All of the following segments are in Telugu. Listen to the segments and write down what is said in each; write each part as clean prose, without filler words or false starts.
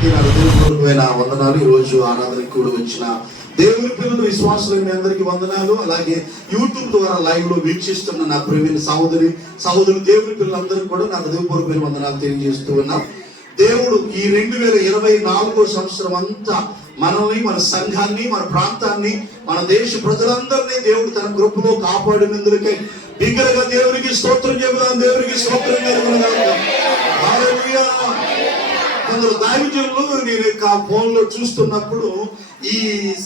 అందరికీ నా హృదయపూర్వకమైన వందనాలు. ఈరోజు ఆరాధనకి కూడా వచ్చిన దేవుని పిల్లలు, విశ్వాసులైన మీ అందరికీ వందనాలు. అలాగే యూట్యూబ్ ద్వారా లైవ్ లో వీక్షిస్తున్న నా ప్రియమైన సహోదరులు దేవుని పిల్లలందరికీ కూడా నా హృదయపూర్వకమైన వందనాలు తెలియజేస్తూ ఉన్నాం. దేవుడు ఈ 2024 సంవత్సరం అంతా మనల్ని, మన సంఘాన్ని, మన ప్రాంతాన్ని, మన దేశ ప్రజలందరినీ దేవుడు తన కృపలో కాపాడినందుకే బిగ్గరగా దేవునికి స్తోత్రం చెబుదాం. దేవునికి స్తోత్రం కలుగునుగాక. హల్లెలూయా. కొందరు దైవజనులు నేను ఫోన్ లో చూస్తున్నప్పుడు ఈ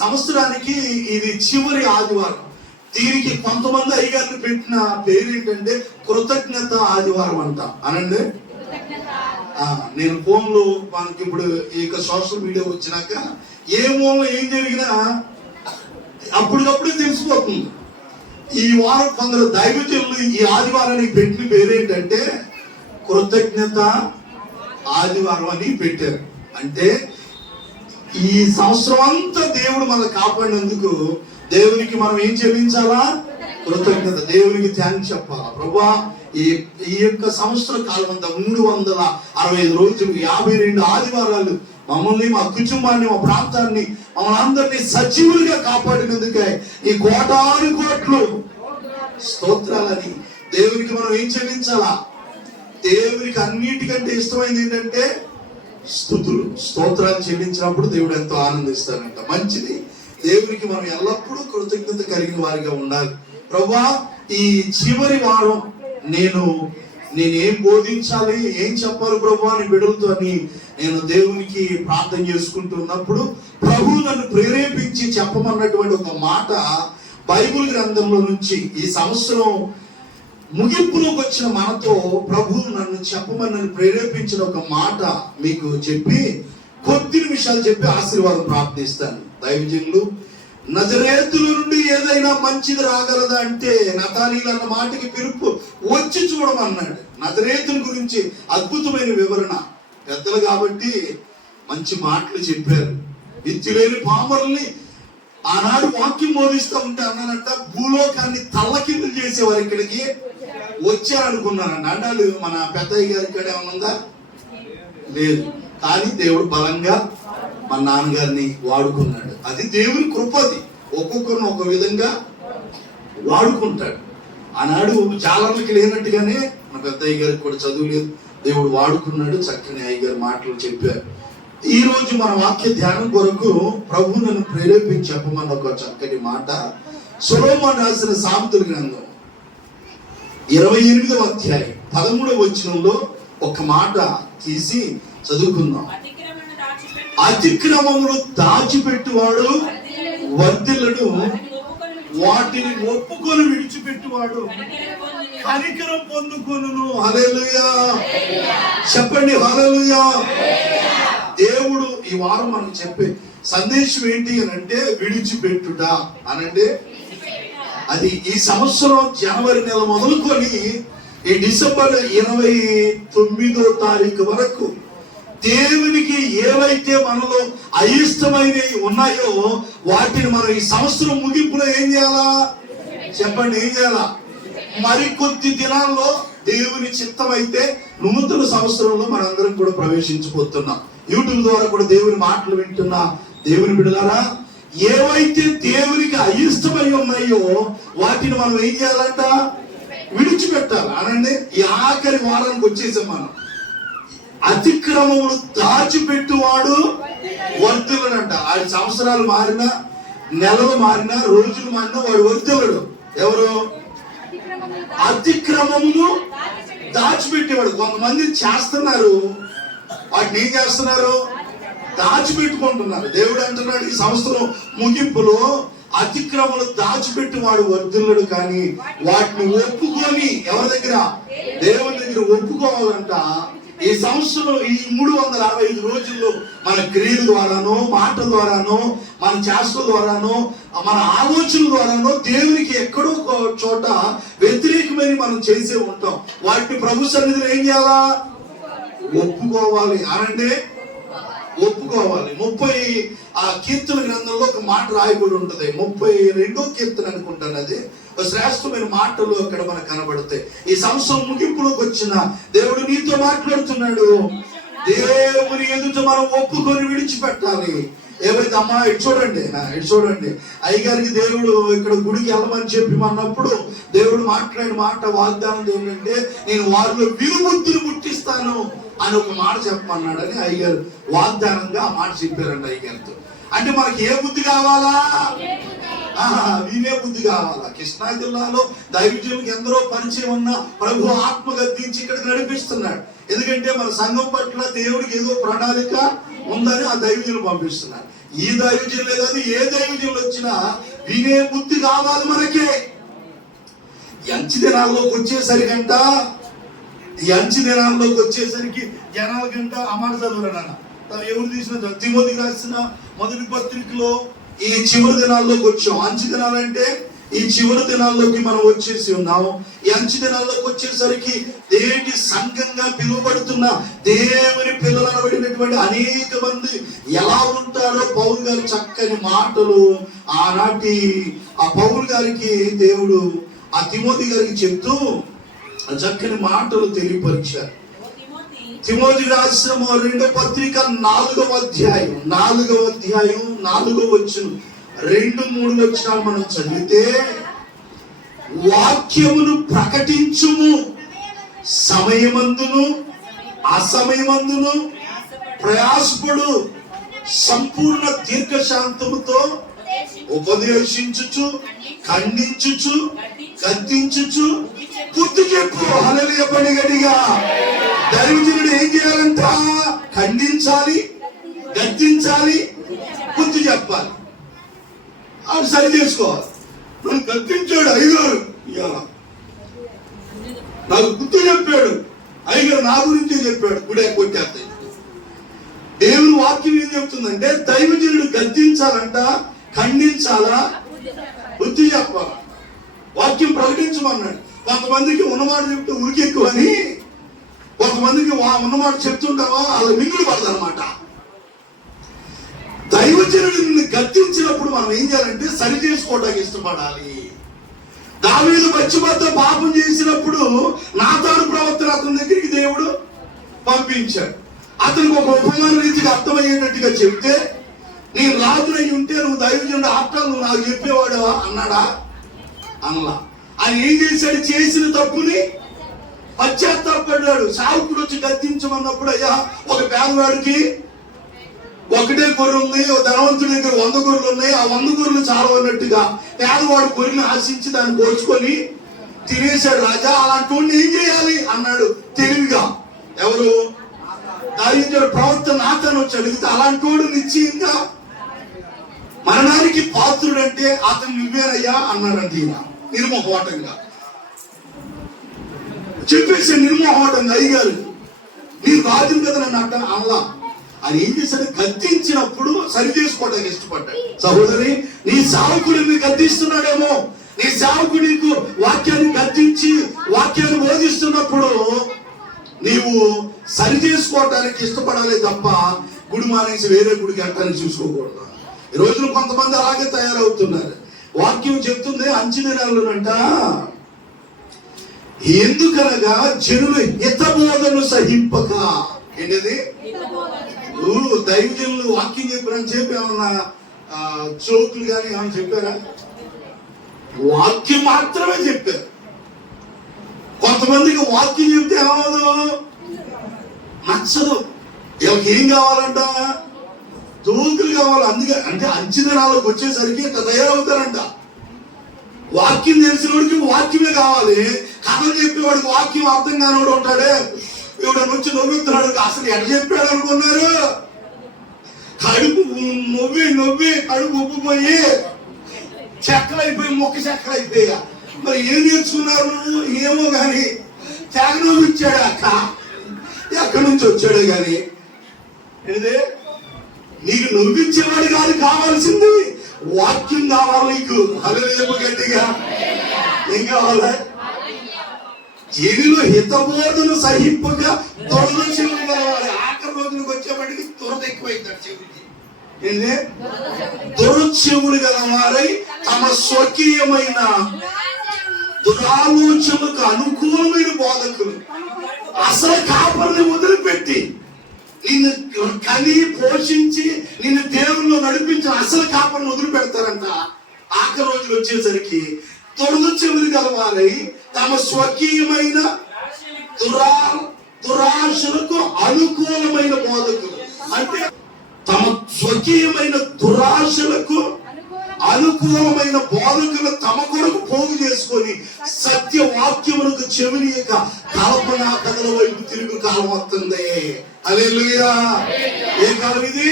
సంవత్సరానికి ఇది చివరి ఆదివారం, దీనికి కొంతమంది అయ్యగారిని పెట్టిన పేరు ఏంటంటే కృతజ్ఞత ఆదివారం అంట అనండి. నేను ఫోన్ లో మనకి ఇప్పుడు ఇక సోషల్ మీడియా వచ్చినాక ఏ మూలలో ఏం జరిగినా అప్పటికప్పుడే తెలిసిపోతుంది. ఈ వారం కొందరు దైవజనులు ఈ ఆదివారానికి పెట్టిన పేరేంటంటే కృతజ్ఞత ఆదివారం అని పెట్టారు. అంటే ఈ సంవత్సరం అంతా దేవుడు మనం కాపాడినందుకు దేవునికి మనం ఏం చెల్లించాలా? కృతజ్ఞత. దేవునికి థ్యాంక్స్ చెప్పాలా. ప్రభువా, ఈ యొక్క సంవత్సర కాలం అంతా 365 రోజులు 52 ఆదివారాలు మమ్మల్ని, మా కుటుంబాన్ని, మా ప్రాంతాన్ని, మమ్మల్ని అందరినీ సజీవులుగా కాపాడినందుకే ఈ కోటాను కోట్లు స్తోత్రాలని దేవునికి మనం ఏం చెల్లించాలా? దేవునికి అన్నిటికంటే ఇష్టమైంది ఏంటంటే స్తుతులు, స్తోత్రాలు చెల్లించినప్పుడు దేవుడు ఎంతో ఆనందిస్తాడంట. మంచిది. దేవునికి మనం ఎల్లప్పుడూ కృతజ్ఞత కలిగిన వారిగా ఉండాలి. ప్రభువా, ఈ చివరి వారం నేనేం బోధించాలి, ఏం చెప్పాలి ప్రభువా అని బిడ్డలతో అని నేను దేవునికి ప్రార్థన చేసుకుంటున్నప్పుడు ప్రభు నన్ను ప్రేరేపించి చెప్పమన్నటువంటి ఒక మాట బైబిల్ గ్రంథంలో నుంచి ఈ సంవత్సరం ముగింపులోకి వచ్చిన మనతో ప్రభు నన్ను చెప్పమని నన్ను ప్రేరేపించిన ఒక మాట మీకు చెప్పి కొద్ది నిమిషాలు చెప్పి ఆశీర్వాదం ప్రార్థిస్తాను. దైవజనులు, నజరేతుల నుండి ఏదైనా మంచిది రాగలదా అంటే నతానీలు అన్న మాటకి పిలుపు వచ్చి చూడమన్నాడు. నజరేతుల గురించి అద్భుతమైన వివరణ. పెద్దలు కాబట్టి మంచి మాటలు చెప్పారు. విద్యులేని పామరుల్ని ఆనాడు వాక్యం బోధిస్తూ ఉంటే అన్నానంట, భూలోకాన్ని తల్లకిందులు చేసేవారు ఇక్కడికి వచ్చారనుకున్నానండి. అన్నాడు మన పెద్దయ్య గారి ఇక్కడ ఏమన్నా లేదు, కానీ దేవుడు బలంగా మన నాన్నగారిని వాడుకున్నాడు. అది దేవుని కృప. అది ఒక్కొక్కరిని ఒక విధంగా వాడుకుంటాడు. ఆనాడు జాలర్లకి లేనట్టుగానే మన పెద్దయ్య గారికి కూడా చదువు లేదు, దేవుడు వాడుకున్నాడు. చక్కని అయ్యగారు మాటలు చెప్పారు. ఈ రోజు మన వాక్య ధ్యానం కొరకు ప్రభు నన్ను ప్రేరేపించి చెప్పమన్న ఒక చక్కటి మాట సొలొమోను రాసిన సామెతల గ్రంథం 28వ అధ్యాయం 13వ వచనంలో ఒక మాట తీసి చదువుకుందాం. అతిక్రమమును దాచిపెట్టువాడు వర్ధిల్లడు, వాటిని ఒప్పుకొని విడిచిపెట్టువాడు కనికరం పొందుకొనును. హల్లెలూయా. చెప్పండి హల్లెలూయా. దేవుడు ఈ వారం మనకు చెప్పే సందేశం ఏంటి అని అంటే విడిచిపెట్టుట అనంటే అది ఈ సంవత్సరం జనవరి నెల మొదలుకొని ఈ డిసెంబర్ 29వ తారీఖు వరకు దేవునికి ఏవైతే మనలో అయిష్టమైనవి ఉన్నాయో వాటిని మనం ఈ సంవత్సరం ముగింపులో ఏం చేయాలా? చెప్పండి, ఏం చేయాలా? మరికొద్ది దినాల్లో దేవుని చిత్తం అయితే నూతన సంవత్సరంలో మనందరం కూడా ప్రవేశించిపోతున్నాం. యూట్యూబ్ ద్వారా కూడా దేవుని మాటలు వింటున్నా దేవుని బిడ్డలారా, ఏవైతే దేవునికి అయిష్టమై ఉన్నాయో వాటిని మనం ఏం చేయాలంట? విడిచిపెట్టాలి అనండి. ఈ ఆఖరి వారానికి వచ్చేసాం మనం. అతిక్రమములు దాచిపెట్టువాడు వర్ధిల్లడంట. ఆ సంవత్సరాలు మారినా, నెలలు మారినా, రోజులు మారినా వాడు వర్ధిల్లడు. ఎవరు? అతిక్రమములు దాచిపెట్టేవాడు. కొంతమంది చేస్తున్నారు, వాటిని ఏం చేస్తున్నారు? దాచిపెట్టుకుంటున్నారు. దేవుడు అంటున్నాడు ఈ సంవత్సరం ముగింపులో అతిక్రమములు దాచిపెట్టి వాడు వర్ధిల్లడు, కానీ వాటిని ఒప్పుకొని ఎవరి దగ్గర? దేవుని దగ్గర ఒప్పుకోవాలంట. ఈ సంవత్సరం ఈ 365 రోజుల్లో మన క్రియల ద్వారానో, మాట ద్వారానో, మన చేష్టల ద్వారానో, మన ఆలోచనల ద్వారానో దేవునికి ఎక్కడో చోట వ్యతిరేకమైన మనం చేసే ఉంటాం. వాటిని ప్రభు సన్నిధిలో ఏం చేయాలా? ఒప్పుకోవాలి అనంటే ఒప్పుకోవాలి. 30 కీర్తన గ్రంథంలో ఒక మాట రాయబడి ఉంటుంది. 32వ కీర్తన అనుకుంటాను. అది శ్రేష్టమైన మాటలు అక్కడ మనకు కనబడతాయి. ఈ సంవత్సరం ముగింపులోకి వచ్చిన దేవుడు నీతో మాట్లాడుతున్నాడు. దేవుని ఎదుట మనం ఒప్పుకొని విడిచిపెట్టాలి. ఏమైతే అమ్మా ఇటు చూడండి అయ్యగారికి దేవుడు ఇక్కడ గుడికి వెళ్ళమని చెప్పి అన్నప్పుడు దేవుడు మాట్లాడిన మాట వాగ్దానం ఏంటంటే నేను వారిలో వినుబుద్ధిని పుట్టిస్తాను అని ఒక మాట చెప్పమన్నాడని అయ్యగారు వాగ్దానంగా ఆ మాట చెప్పారండి అయ్యగారితో. అంటే మనకి ఏ బుద్ధి కావాలా? వినే బుద్ధి కావాలా? కృష్ణా జిల్లాలో దైవజనులకు ఎందరో పరిచయం ఉన్న ప్రభు ఆత్మ గద్దించి ఇక్కడికి నడిపిస్తున్నాడు. ఎందుకంటే మన సంఘం పట్ల దేవుడికి ఏదో ప్రణాళిక ఉందని ఆ దైవజనులు పంపిస్తున్నారు. ఈ దైవజనులే కాదు, ఏ దైవజనులు వచ్చినా వినే బుద్ధి కావాలి మనకే. అంచె దినాల్లోకి వచ్చేసరికి జనాలకంట అమాట చదువురాడు. ఎవరు తీసిన తిమోతికి రాసిన మొదటి పత్రికలో ఈ చివరి దినాల్లోకి వచ్చాం. అంచె దినాలంటే ఈ చివరి దినాల్లోకి మనం వచ్చేసి ఉన్నాము. ఈ అంచె దినాల్లోకి వచ్చేసరికి దేవుని సంఘంగా పిలువబడుతున్న దేవుని పిల్లలు అనబడినటువంటి అనేక మంది ఎలా ఉంటారో పౌలు గారి చక్కని మాటలు ఆనాటి ఆ పౌలు గారికి దేవుడు ఆ తిమోతి గారికి చెప్తూ చక్కని మాటలు తెలియపరిచారు. తిమోతి రాసిన 2వ పత్రిక 4వ అధ్యాయం 4వ వచనం 2-3 వచనాలు మనం చదివితే, వాక్యమును ప్రకటించుము, సమయమందును అసమయమందును ప్రయాసపడు, సంపూర్ణ దీర్ఘశాంతముతో ఉపదేశించుచు, ఖండించుచు, గద్దించుచు బుద్ధి చెప్పు. హల్లెలూయా పడి గట్టిగా. దైవజనుడు ఏం చేయాలంట? ఖండించాలి, గద్దించాలి, బుద్ధి చెప్పాలి. అది సరి చేసుకోవాలి. నన్ను గద్దించాడు అయ్యగారు, నాకు బుద్ధి చెప్పాడు అయ్యగారు, నా గురించి చెప్పాడు, గుడి కొట్టేస్తాయి. దేవుని వాక్యం ఏం చెప్తుందంటే దైవజనుడు గద్దించాలంట, ఖండించాలా, బుద్ధి చెప్పాలా, వాక్యం ప్రకటించమన్నాడు. కొంతమందికి ఉన్నమాట చెప్తే ఉరికెక్కువ అని, కొంతమందికి ఉన్నమాట చెప్తుంటావా అలా మింగుడు పడదనమాట. దైవజనుడు నిన్ను గద్దించినప్పుడు మనం ఏం చేయాలంటే సరి చేసుకోవడానికి ఇష్టపడాలి. దావీదు పశ్చిమతో పాపం చేసినప్పుడు నాతాను ప్రవర్తన అతని దగ్గరికి దేవుడు పంపించాడు. అతనికి ఒక ఉపమాన రీతిగా అర్థమయ్యేటట్టుగా చెప్తే, నేను రాజునై ఉంటే నువ్వు దైవజనుడు ఆప్తాలు నువ్వు నాకు చెప్పేవాడు అన్నాడా? అనలా. ఆయన ఏం చేశాడు? చేసిన తప్పుని పశ్చాత్తాపడ్డాడు. సావుకుడు వచ్చి గద్దించమన్నప్పుడు, అయ్యా ఒక పేదవాడికి ఒకటే గొర్రె ఉంది, ధనవంతుడి దగ్గర 100 గొర్రెలు ఉన్నాయి, ఆ 100 గొర్రెలు చాలా అన్నట్టుగా పేదవాడు గొర్రెని ఆశించి దాన్ని కోల్చుకొని తినేశాడు. రాజా అలాంటి ఏం చేయాలి అన్నాడు తెలివిగా. ఎవరు? దావీదు ప్రవర్తన నాతను వచ్చి అడిగితే అలాంటి వాడు నిశ్చయంగా మరణానికి పాత్రుడంటే అతను నువ్వేనయ్యా అన్నాడంటే ఈయన నిర్మోహమాటంగా చెప్పేసి, నిర్మోహమాటంగా అయ్యారు మీరు రాజుని కదా నన్ను అంట అనలా. అని ఏం చేశాడు? గద్దించినప్పుడు సరి చేసుకోవడానికి ఇష్టపడ్డాడు. సహోదరి, నీ సేవకుడు నిన్ను గద్దిస్తున్నాడేమో, నీ సేవకుడు నీకు వాక్యాన్ని గద్దించి వాక్యాన్ని బోధిస్తున్నప్పుడు నీవు సరి చేసుకోవటానికి ఇష్టపడాలి తప్ప గుడి మానేసి వేరే గుడికి వెళ్ళటానికి చూసుకోకూడదు. ఈ రోజున కొంతమంది అలాగే తయారవుతున్నారు. వాక్యం చెప్తుంది అంచె దినాల్లోనంట, ఎందుకనగా జనులు హితబోధను సహింపక. ఏంటిది? దైవజనులు వాక్యం చెప్పారని చెప్పి ఏమన్నా చోకులు కానీ ఏమన్నా చెప్పారా? వాక్యం మాత్రమే చెప్పారు. కొంతమందికి వాక్యం చెప్తే ఏమవదు, నచ్చదు. వీళ్ళకి ఏం కావాలంట? తోకులు కావాలి. అందుకే అంటే అంచె దినాలకు వచ్చేసరికి ఇట్లా తయారవుతారంట. వాక్యం తెలిసిన వాడికి వాక్యమే కావాలి, కథలు చెప్పేవాడికి వాక్యం అర్థం కానివాడు ఉంటాడే. ఇవిడ నుంచి నవ్వుతున్నాడు, అసలు ఎడ చెప్పాడు అనుకున్నారు? కడుపు నొవ్వి కడుపు ఉబ్బిపోయి చెక్కలైపోయి మొక్క చెక్కలైపోయా. మరి ఏం నేర్చుకున్నారు? ఏమో గాని తెగ నవ్విచ్చాడు. అక్క ఎక్కడి నుంచి వచ్చాడు గాని. ఏంటిదే? నీకు నవ్వించేవాడు కాదు కావాల్సింది, వాక్యం కావాలి నీకు. హల్లెలూయా గట్టిగా. ఏం కావాలి? జనులు హితబోధను సహింపగా దురద చెవులు కలవాలి. ఆఖరి రోజులకు వచ్చేప్పటికి దురద ఎక్కువైతాడు చెవులకి. ఏంటి? దురద చెవులు గలవారై తమ స్వకీయమైన దురాలోచనలకు అనుకూలమైన బోధకులు, అసలు కాపరిని వదిలిపెట్టి నిన్ను కని పోషించి నిన్ను దేవుల్లో నడిపించిన అసలు కాపరిని వదిలిపెడతారంట. ఆఖరి రోజులు వచ్చేసరికి తొడుగు చెవులు గలవారై తమ స్వకీయమైన దురాశలకు అనుకూలమైన బోధకులు, అంటే తమ స్వకీయమైన దురాశలకు అనుకూలమైన బోధకులు తమ కొరకు పోగు చేసుకొని సత్య వాక్యములకు చెవినియక కల్పనా కథల వైపు తిరుగు కాలం వస్తుంది. హల్లెలూయా. ఏ కాలం ఇది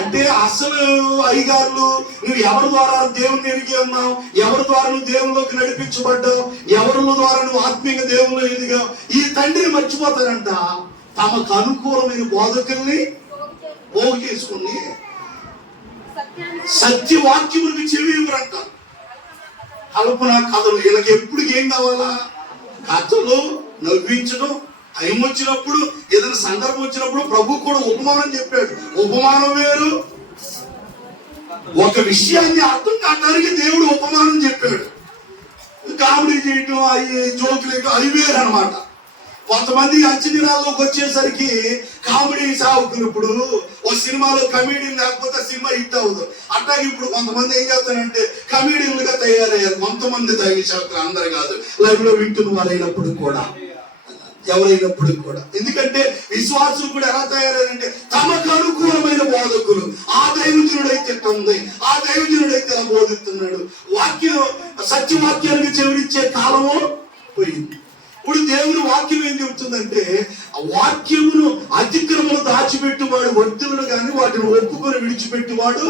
అంటే అసలు అయ్యగారులు నువ్వు ఎవరి ద్వారా దేవుని ఎరిగి ఉన్నావు, ఎవరి ద్వారా నువ్వు దేవుల్లోకి నడిపించబడ్డావు, ఎవరి ద్వారా నువ్వు ఆత్మీయ దేవుల్లో ఎదిగావు, ఈ తండ్రిని మర్చిపోతారంట. తమకు అనుకూలమైన బోధకుల్ని పోగు చేసుకుని సత్యవాక్యములకు చెవి ఇవ్వరంట. కల్పన కథలు వీళ్ళకి ఎప్పుడు ఏం కావాలా? కథలు నవ్వించడం. టైం వచ్చినప్పుడు ఏదైనా సందర్భం వచ్చినప్పుడు ప్రభు కూడా ఉపమానం చెప్పాడు. ఉపమానం వేరు, ఒక విషయాన్ని అర్థం కావడానికి దేవుడు ఉపమానం చెప్పాడు. కామెడీ చేయటం అవి జోకులు అవి వేరు అనమాట. కొంతమంది అంచనీరాల్లోకి వచ్చేసరికి కామెడీ సాగుకున్నప్పుడు ఒక సినిమాలో కమెడియన్ లేకపోతే సినిమా హిట్ అవ్వదు. అట్లాగే ఇప్పుడు కొంతమంది ఏం చేస్తారంటే కమెడియన్లుగా తయారయ్యారు. కొంతమంది దైవ సేవకులు, అందరు కాదు, లైవ్ లో వింటున్న వారైనప్పుడు కూడా, ఎవరైనప్పుడు కూడా. ఎందుకంటే విశ్వాసులు కూడా ఎలా తయారయ్యారంటే తమకు అనుకూలమైన బోధకులు. ఆ దైవజనుడైతే ఉంది, ఆ దైవజనుడైతే ఎలా బోధిస్తున్నాడు. వాక్యం సత్యవాక్యానికి చెవిరిచ్చే కాలము పోయింది. ఇప్పుడు దేవుని వాక్యం ఏం చెబుతుందంటే ఆ వాక్యమును అతిక్రమను దాచిపెట్టువాడు వర్ధులను కానీ వాటిని ఒప్పుకొని విడిచిపెట్టువాడు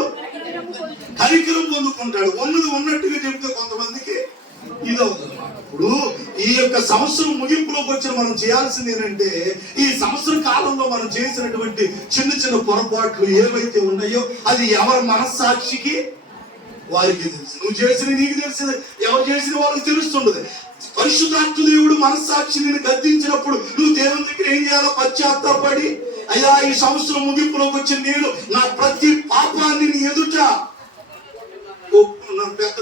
కనికరం పొందుకుంటాడు. ఉన్నది ఉన్నట్టుగా చెబితే కొంతమందికి ఇది అవుతుంది. ఇప్పుడు ఈ యొక్క సంవత్సరం ముగింపులోకి వచ్చిన మనం చేయాల్సింది ఏంటంటే ఈ సంవత్సరం కాలంలో మనం చేసినటువంటి చిన్న చిన్న పొరపాట్లు ఏవైతే ఉన్నాయో అది ఎవరి మనస్సాక్షికి వారికి తెలుసు. నువ్వు చేసిన నీకు తెలిసింది, ఎవరు చేసిన వాళ్ళకి తెలుస్తుండదు. పరిశుద్ధాత్మ దేవుడు మనస్సాక్షి నేను గద్దించినప్పుడు నువ్వు దేవుని దగ్గర ఏం చేయాలో పశ్చాత్తాపడి, అయ్యా ఈ సంవత్సరం ముగింపులోకి వచ్చిన నేను నా ప్రతి పాపాన్ని నీ ఎదుట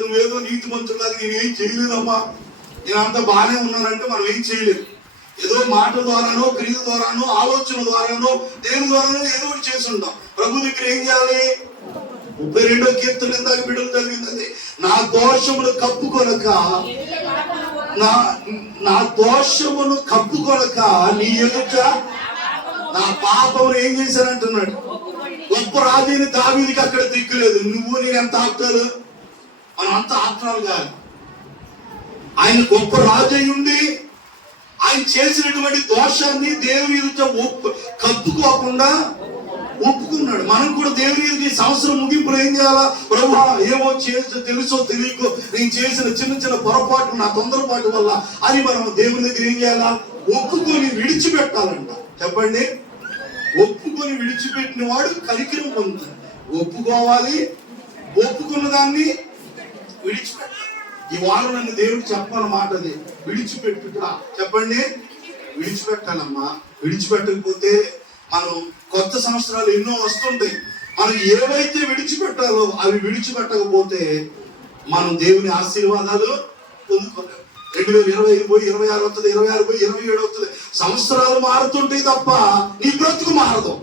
నువ్వేదో నీతి మంత్రులాగా నేనేం చేయలేదమ్మా, నేను అంత బాగానే ఉన్నానంటే మనం ఏం చేయలేదు. ఏదో మాట ద్వారానో, క్రియ ద్వారానో, ఆలోచన ద్వారానో, దేని ద్వారానో ఏదో ఒకటి చేసి ఉంటాం. ప్రభు దగ్గర ఏం చేయాలి? 32వ కీర్తన ఇందాక బిడ్డలు చదివింది, నా దోషమును కప్పుకొనక నా దోషమును కప్పుకొనక నీ ఎదుట నా పాపమును ఏం చేశానంటున్నాడు. గొప్ప రాజైన దావీదుకి అక్కడ దిక్కులేదు. నువ్వు నేను ఎంత ఆప్తాలు, మనం అంత ఆప్తాలు కాదు. ఆయన గొప్ప రాజు అయి ఉండి ఆయన చేసినటువంటి దోషాన్ని దేవుని ఎదుట కప్పుకోకుండా ఒప్పుకున్నాడు. మనం కూడా దేవుని ఎదుట సంవత్సరం ముగింపులో ఏం చేయాలా? ప్రభువా, ఏమో తెలుసో తెలియకో నేను చేసిన చిన్న చిన్న పొరపాటు, నా తొందరపాటు వల్ల అని మనం దేవుని దగ్గర ఏం చేయాలా? ఒప్పుకొని విడిచిపెట్టాలంట. చెప్పండి, ఒప్పుకొని విడిచిపెట్టిన వాడు కనికరం పొందుతాడు. ఒప్పుకోవాలి, ఒప్పుకున్న దాన్ని విడిచిపెట్టాలి. ఈ వారం నన్ను దేవుడు చెప్పాలన్నమాట, అది విడిచిపెట్టుట. చెప్పండి, విడిచిపెట్టాలమ్మా. విడిచిపెట్టకపోతే మనం కొత్త సంవత్సరాలు ఎన్నో వస్తుంటాయి, మనం ఏవైతే విడిచిపెట్టాలో అవి విడిచిపెట్టకపోతే మనం దేవుని ఆశీర్వాదాలు పొందుకోలేము. 2025 పోయి 26 వస్తుంది, 26 పోయి 27 వస్తుంది. సంవత్సరాలు మారుతుంటాయి తప్ప నీ బ్రతుకు మారదు.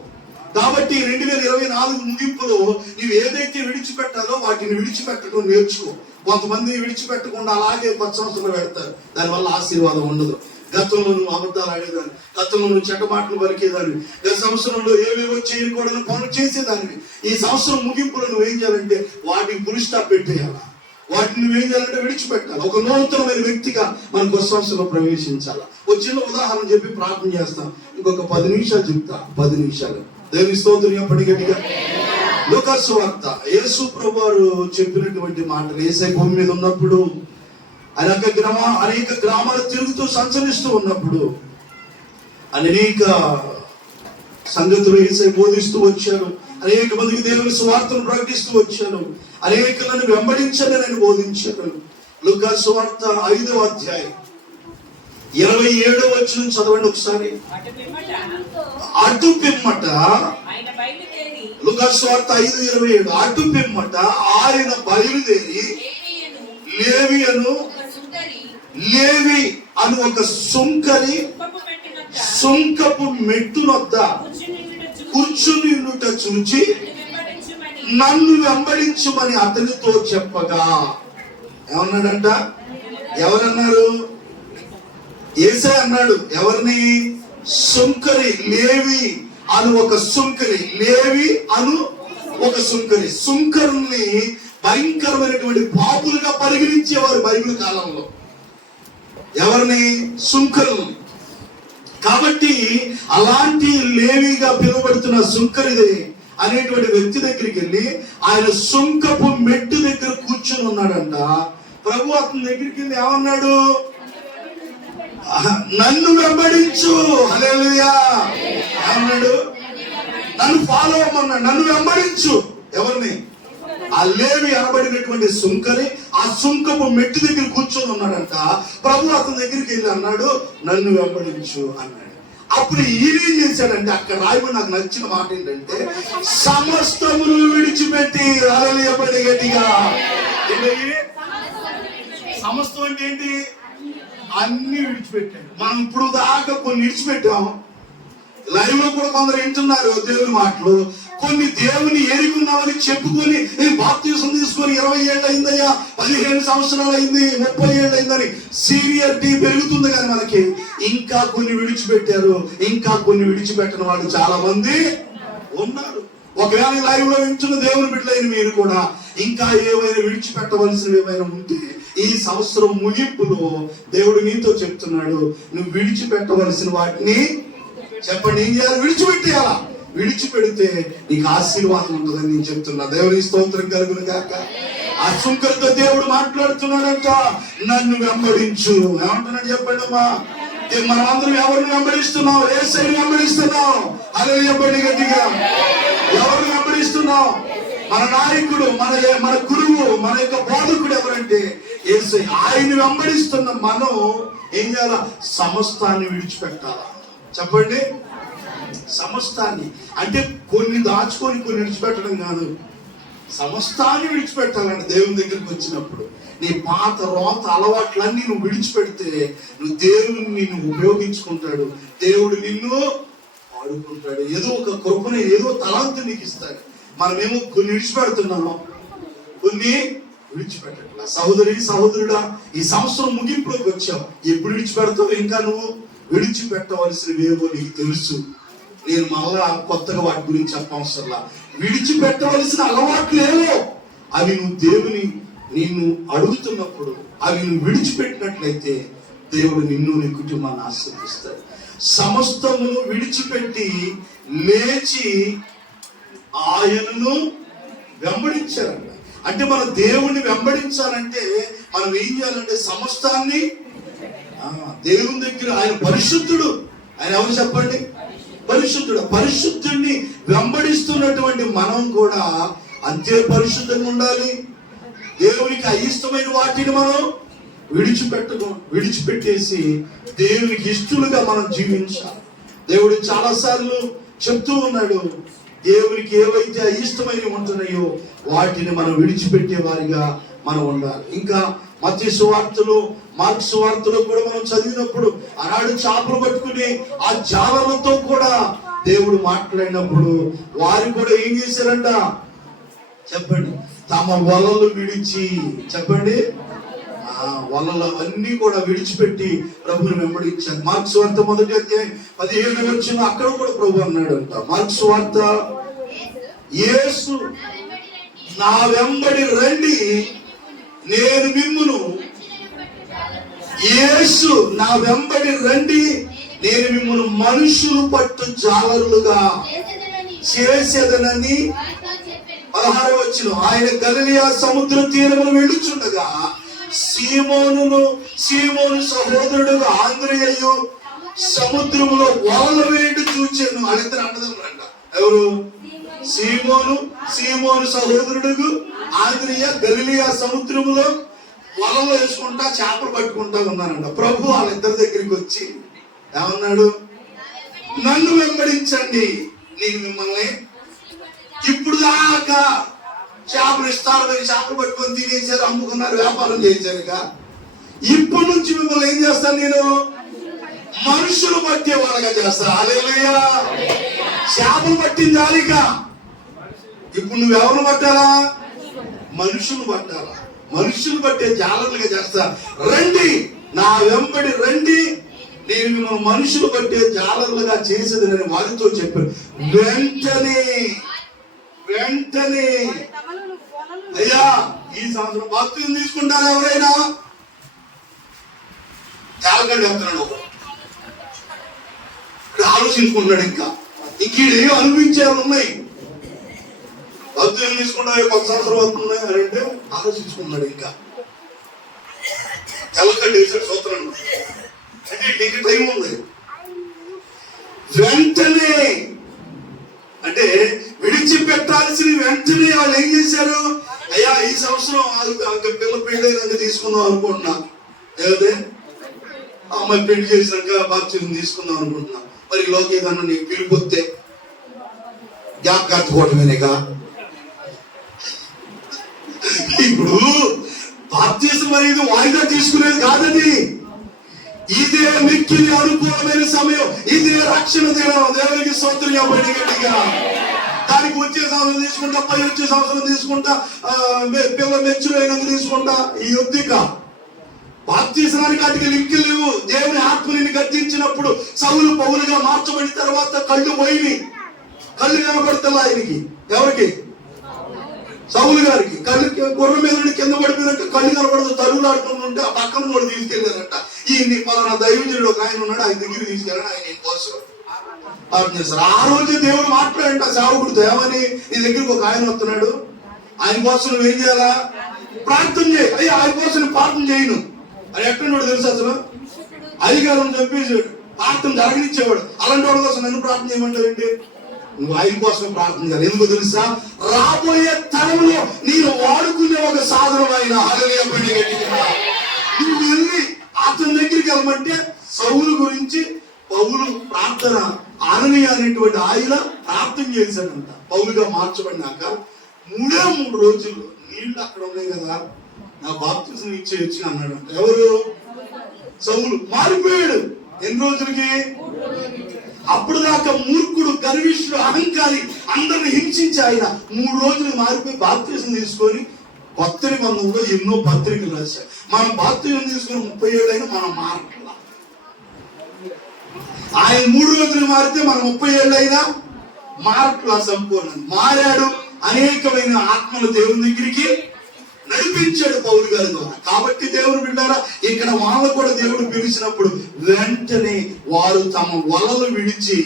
కాబట్టి 2024 ముగింపులో నీవు ఏదైతే విడిచిపెట్టాలో వాటిని విడిచిపెట్టడం నేర్చుకో. కొంతమంది విడిచిపెట్టకుండా అలాగే కొత్త సంవత్సరంలో పెడతారు, దానివల్ల ఆశీర్వాదం ఉండదు. గతంలో నువ్వు అబద్ధాలు ఆడేదాన్ని, గతంలో నువ్వు చెడ్డ మాటలు పలికేదాన్ని, గత సంవత్సరంలో ఏవేవో చేయకూడని పనులు చేసేదాన్ని. ఈ సంవత్సరం ముగింపులో నువ్వేం చేయాలంటే వాటిని పులి స్టాప్ పెట్టేయాలి. వాటిని నువ్వేం చేయాలంటే విడిచిపెట్టాలి. ఒక నూతనమైన వ్యక్తిగా మనం కొత్త సంవత్సరంలో ప్రవేశించాలి. ఒక చిన్న ఉదాహరణ చెప్పి ప్రార్థన చేస్తాం. ఇంకొక 10 నిమిషాలు చెప్తా. 10 నిమిషాలు దేవుని స్తోత్రం. ఎప్పటి గట్టిగా లూకాసు సువార్త యేసు ప్రభువారు చెప్పినటువంటి మాటలు. యేసయ్య భూమి మీద ఉన్నప్పుడు అనేక గ్రామాలు తిరుగుతూ సంచరిస్తూ ఉన్నప్పుడు అనేక సంగతులు యేసయ్య బోధిస్తూ వచ్చాడు. అనేక మందికి దేవుని సువార్తను ప్రకటిస్తూ వచ్చాడు. అనేకులను వెంబడించని నేను బోధించాడు. లూకాసు సువార్త 5వ అధ్యాయం 27వ వచనం చదవండి ఒకసారి. అటు పిమ్మట లూకాసు సువార్త 5:27 అటు పిమ్మట ఆయన బయలుదేరి లేవి అను ఒక సుంకరి సుంకపు మెట్టునొద్ద కూర్చుని ఉండుట చూచి నన్ను వెంబడించుమని అతనితో చెప్పగా ఏమన్నాడంట? ఎవరన్నారు? యేసే అన్నాడు. ఎవరిని? సుంకరి లేవి అను ఒక సుంకరి. లేవి అను ఒక సుంకరి. సుంకరుల్ని భయంకరమైనటువంటి పాపులుగా పరిగణించేవారు బైబిల్ కాలంలో. ఎవరిని? సుంకరుల్ని. కాబట్టి అలాంటి లేవిగా పిలువబడుతున్న సుంకరిదే అనేటువంటి వ్యక్తి దగ్గరికి వెళ్ళి ఆయన సుంకపు మెట్టు దగ్గర కూర్చొని ఉన్నాడంట. ప్రభు అతని దగ్గరికి వెళ్ళి ఏమన్నాడు? నన్ను వెంబడించు. హల్లెలూయా. ఏమన్నాడు? నన్ను ఫాలో అవ్వమన్నాడు. నన్ను వెంబడించు. ఎవరిని? ఆ లేవి అనబడినటువంటి సుంకరి ఆ సుంకపు మెట్టు దగ్గర కూర్చొని ఉన్నాడంట. ప్రభు అతని దగ్గరికి వెళ్ళి అన్నాడు, నన్ను వెంబడించు అన్నాడు. అప్పుడు ఈయన ఏం చేశాడంటే, అక్కడ రాయబడి నాకు నచ్చిన మాట ఏంటంటే, సమస్తమును విడిచిపెట్టి. హల్లెలూయా. గట్టిగా. సమస్తం అంటే ఏంటి? అన్ని విడిచిపెట్టాడు. మనం ఇప్పుడు దాకా కొన్ని విడిచిపెట్టాం. లైవ్ లో కూడా కొందరు వింటున్నారు దేవుని మాటలు. కొన్ని దేవుని ఎరుగున్నామని చెప్పుకొని బాప్తిసం తీసుకొని 20 ఏళ్ళు అయిందయ్యా, 15 సంవత్సరాలు అయింది, 30 ఏళ్ళు అయిందని సీనియారిటీ పెరుగుతుంది. కానీ మనకి ఇంకా కొన్ని విడిచిపెట్టారు. ఇంకా కొన్ని విడిచిపెట్టిన వాళ్ళు చాలా మంది ఉన్నారు. ఒకవేళ లైవ్ లో వింటున్న దేవుని బిడ్డలైన మీరు కూడా ఇంకా ఏవైనా విడిచిపెట్టవలసినవి ఏమైనా ఉంటే ఈ సంవత్సరం ముగింపులో దేవుడు నీతో చెప్తున్నాడు, నువ్వు విడిచిపెట్టవలసిన వాటిని చెప్పండి. ఏం చేయాలి? విడిచిపెట్టేయాలా. విడిచిపెడితే నీకు ఆశీర్వాదం ఉంటుందని నేను చెప్తున్నా. దేవుని స్తోత్రం కలుగును గాక. ఆ సుంకరితో దేవుడు మాట్లాడుతున్నాడంట, నన్ను వెంబడించు. ఏమంటున్నాడు చెప్పండి అమ్మా. మనం అందరం ఎవరిని వెంబడిస్తున్నాం? యేసయ్యని వెంబడిస్తున్నాం. హల్లెలూయా. గట్టిగా. ఎవరిని వెంబడిస్తున్నాం? మన నాయకుడు, మన గురువు, మన యొక్క బోధకుడు ఎవరంటే యేసయ్య. ఆయన్ని వెంబడిస్తున్న మనం ఏం చేయాలా? సమస్తాన్ని విడిచిపెట్టాలా. చెప్పండి. సమస్తాన్ని అంటే కొన్ని దాచుకొని కొన్ని విడిచిపెట్టడం కాదు, సమస్తాన్ని విడిచిపెట్టాలండి. దేవుని దగ్గరికి వచ్చినప్పుడు నీ పాత రోత అలవాట్లన్నీ నువ్వు విడిచిపెడితే నువ్వు దేవుని నిన్ను ఉపయోగించుకుంటాడు. దేవుడు నిన్ను వాడుకుంటాడు. ఏదో ఒక కృపని, ఏదో తలాంతు నీకు ఇస్తాడు. మనమేమో కొన్ని విడిచిపెడుతున్నాము, కొన్ని విడిచిపెట్టట్లా. సహోదరి సహోదరుడా, ఈ సంవత్సరం ముగింపులోకి వచ్చావు. ఎప్పుడు విడిచిపెడతావు? ఇంకా నువ్వు విడిచిపెట్టవలసినవేవో నీకు తెలుసు. నేను మళ్ళా కొత్తగా వాటి గురించి చెప్పవసరంలా. విడిచిపెట్టవలసిన అలవాట్లేవో అవి నువ్వు దేవుని నిన్ను అడుగుతున్నప్పుడు అవి నువ్వు విడిచిపెట్టినట్లయితే దేవుడు నిన్ను నీ కుటుంబాన్ని ఆశీర్వదిస్తాడు. సమస్తమును విడిచిపెట్టి లేచి ఆయనను వెంబడించారంట. అంటే మన దేవుణ్ణి వెంబడించాలంటే మనం ఏం చేయాలంటే సమస్తాన్ని దేవుని దగ్గర. ఆయన పరిశుద్ధుడు. ఆయన ఎవరు చెప్పండి? పరిశుద్ధుడు. పరిశుద్ధుడిని వెంబడిస్తున్నటువంటి మనం కూడా అంతే పరిశుద్ధంగా ఉండాలి. దేవునికి అయిష్టమైన వాటిని మనం విడిచిపెట్టేసి దేవునికి ఇష్టలుగా మనం జీవించాలి. దేవుడు చాలా సార్లు చెప్తూ ఉన్నాడు, దేవునికి ఏవైతే అయిష్టమైనవి ఉంటున్నాయో వాటిని మనం విడిచిపెట్టే వారిగా మనం ఉండాలి. ఇంకా మత్తయి సువార్తలు, మార్కు సువార్తలు కూడా మనం చదివినప్పుడు ఆనాడు చేపలు పట్టుకుని ఆ జాలలతో కూడా దేవుడు మాట్లాడినప్పుడు వారు కూడా ఏం చేశారంట చెప్పండి? తమ వలలు విడిచి, చెప్పండి, వలలు అన్ని కూడా విడిచిపెట్టి ప్రభుని వెంబడించారు. మార్కు సువార్త 1వ అధ్యాయం 17వ వచనం అక్కడ కూడా ప్రభు అన్నాడంట. మార్కు సువార్త, యేసు నా వెంబడి రండి నేను మిమ్మును, యేసు నా వెంబడి రండి నేను మిమ్మును మనుషులు పట్టు జాలరులుగా చేసేదనని 16వ వచనం. ఆయన గలిలయ సముద్ర తీరమును వెళ్ళుచుండగా సీమోను సహోదరుడు ఆంద్రియు సముద్రములో వలలు వేయడం చూచాను. వాళ్ళిద్దరు అన్నదమ్ములంట. ఎవరు? సీమోను సహోదరుడు ఆంద్రియ గలిలయ సముద్రములో వలలు వేసుకుంటా చేపలు పట్టుకుంటా ఉన్నారంట. ప్రభు వాళ్ళిద్దరి దగ్గరికి వచ్చి ఏమన్నాడు? నన్ను వెంబడించండి, నేను మిమ్మల్ని ఇప్పుడు దాకా చేపలు ఇస్తారు, చేపలు పట్టుకొని తినేసారు, అమ్ముకున్నారు, వ్యాపారం చేశారుగా. ఇప్పటి నుంచి మిమ్మల్ని ఏం చేస్తాను? నేను మనుషులు పట్టే వాళ్ళగా చేస్తా. హల్లెలూయా. చేపలు పట్టింది జాలిక. ఇప్పుడు నువ్వెవరు పట్టాలా? మనుషులు పట్టాలా? మనుషులు పట్టే జాలర్లుగా చేస్తా. రండి నా వెంబడి రండి, నేను మిమ్మల్ని మనుషులు పట్టే జాలర్లుగా చేసేది నేను వారితో చెప్పాను. వెంటనే అయ్యా ఈ సంవత్సరం బాప్తిజం తీసుకుంటారా ఎవరైనా? జాలగడ్డ చెప్తున్నాడు, ఆలోచించుకుంటున్నాడు. ఇంకా ఇంకేం అనిపించేవి ఉన్నాయి. బాప్తిజం తీసుకుంటా కొత్త సంవత్సరం అవుతుంది అని అంటే ఆలోచించుకున్నాడు. ఇంకా జలగడ్డ వేసాడు సూత్రం అంటే నీకు టైం ఉంది. వెంటనే అంటే విడిచిపెట్టాల్సిన వెంటనే వాళ్ళు ఏం చేశారు? అయ్యా ఈ సంవత్సరం పిల్ల పెళ్ళైనాక తీసుకుందాం అనుకుంటున్నా, ఏదే అమ్మాయి పెళ్లి చేసినాక బాప్తిజం తీసుకుందాం అనుకుంటున్నా. మరి లోకి ఏదన్నా నీకు పిలిపోతే జ్ఞాపకార్థకోవటమేనేగా. ఇప్పుడు బాప్తిజం అనేది వాయిదా తీసుకునేది కాదని, ఇదే మిక్కిలి అనుకూలమైన సమయం, ఇదే రక్షణ దినం. దేవునికి స్తోత్రం చెప్పండి గట్టిగా. దానికి వచ్చే సంవత్సరం తీసుకుంటా, పై వచ్చే సంవత్సరం తీసుకుంటా, పిల్ల మెచ్చురైనందుకు తీసుకుంటా, ఈ యుద్ధిక బాప్తిజానికి వాటికి లింకులు లేవు. దేవుని ఆత్మని గద్దించినప్పుడు సౌలు పౌలుగా మార్చబడిన తర్వాత కళ్ళు పోయి, కళ్ళు కనపడతా ఆయనకి. ఎవరికి? సౌలు గారికి. కళ్ళు గుర్ర మీద నుండి కింద పడిపోయినట్టు కళ్ళు కనపడదు. తరువులు ఆడుతుంటే ఆ పక్కన కూడా తీసుకెళ్ళారంట. ఈ పలానా దైవజనుడు ఒక ఆయన ఉన్నాడు, ఆయన దగ్గర తీసుకెళ్ళాడు, ఆయన కోసం చేస్తారు. ఆ రోజే దేవుడు మాట్లాడంట సేవకుడితో, ఏమని? నీ దగ్గరికి ఒక ఆయన వస్తున్నాడు, ఆయన కోసం నువ్వేం చేయాలా? ప్రార్థన చేయి. అయ్యా ఆయన కోసం నేను ప్రార్థన చేయను అని ఎక్కడున్నాడు తెలుసు? అసలు అధికారం చంపేసాడు, ప్రార్థన జరగనిచ్చేవాడు. అలాంటి వాడి కోసం నన్ను ప్రార్థన చేయమంటావు ఏంటి? నువ్వు ఆయన కోసం ప్రార్థన చేయాలి. ఎందుకు తెలుసా? రాబోయే తరంలో నేను వాడుకునే ఒక సాధనం ఆయన. నువ్వు వెళ్ళి అతని దగ్గరికి వెళ్ళమంటే సౌలు గురించి పౌలు ప్రార్థన అననీయ అనేటువంటి ఆయన ప్రార్థన చేశాడంట. పౌలుగా మార్చబడినాక 3 రోజులు నీళ్లు అక్కడ ఉన్నాయి కదా, నా బాప్తిజం ఇచ్చేయచ్చు అన్నాడంట. ఎవరు? సౌలు. మారిపోయాడు. ఎన్ని రోజులకి? అప్పుడు దాకా మూర్ఖుడు, గర్విష్ఠుడు, అహంకారి, అందరిని హింసించి ఆయన 3 రోజులు మారిపోయి బాప్తిజం తీసుకొని కొత్త నిబంధనలో ఎన్నో పత్రికలు రాశారు. మనం బాప్తిజం తీసుకుని 30 ఏళ్ళు అయినా మనం మారట్లా. ఆయన 3 రోజులు మారితే మనం 30 ఏళ్ళు అయినా మారట్లా. సంపూర్ణంగా మారాడు. అనేకమైన ఆత్మలు దేవుని దగ్గరికి నడిపించాడు పౌలు గారి ద్వారా. కాబట్టి దేవుడు బిడ్డారా, ఇక్కడ వాళ్ళు కూడా దేవుడు పిలిచినప్పుడు వెంటనే వారు తమ వలలు విడిచి,